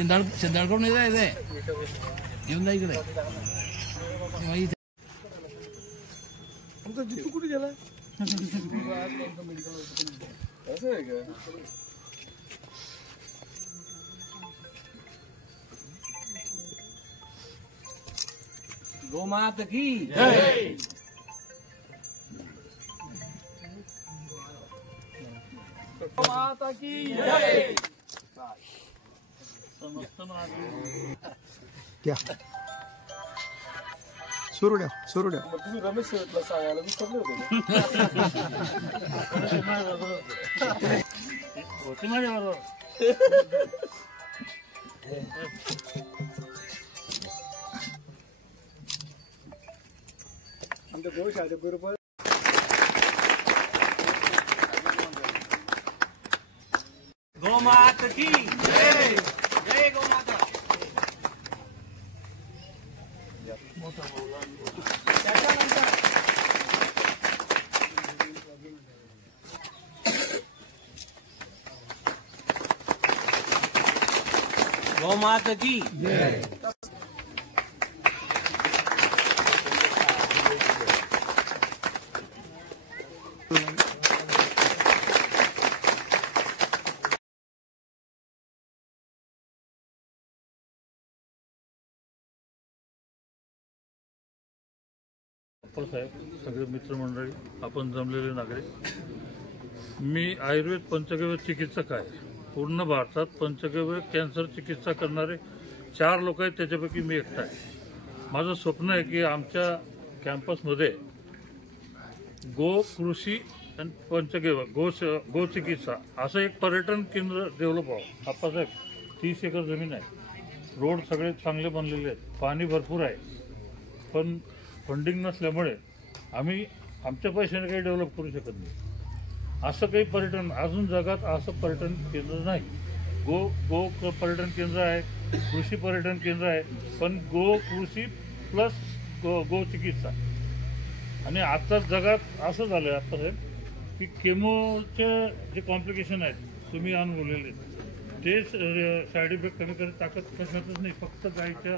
शिंदाळकडून जायचंय येऊन जा इकडे आमचा जितू कुठे गेला असं आहे का गोमाता की जय माता की जय क्या सुरू द्या तुम्ही रमेश शेवटला सांगायला विसरले होते माझ्या बरोबर आमच्या गोशाळे बरोबर गोमाता की जय जय गोमाता गोमाता की जय साहेब सगळे मित्रमंडळी आपण जमलेले नागरिक मी आयुर्वेद पंचगव्य चिकित्सक आहे पूर्ण भारतात पंचगव्य कॅन्सर चिकित्सा करणारे 4 लोक आहेत त्याच्यापैकी मी एकटा आहे माझं स्वप्न आहे की आमच्या कॅम्पसमध्ये गो कृषी आणि पंचगव्य गो चिकित्सा असं एक पर्यटन केंद्र डेव्हलप व्हावं आप्पासाहेब 30 एकर जमीन आहे रोड सगळे चांगले बनलेले आहेत पाणी भरपूर आहे पण फंडिंग नसल्यामुळे आम्ही आमच्या पैशाने काही डेव्हलप करू शकत नाही असं काही पर्यटन अजून जगात असं पर्यटन केंद्र नाही गो पर्यटन केंद्र आहे कृषी पर्यटन केंद्र आहे पण गो कृषी प्लस गो चिकित्सा आणि आता जगात असं झालं आता साहेब की केमोचे जे कॉम्प्लिकेशन आहेत तुम्ही अनुभवलेले ते साईड इफेक्ट कमी करत ताकद कशातच नाही फक्त गायच्या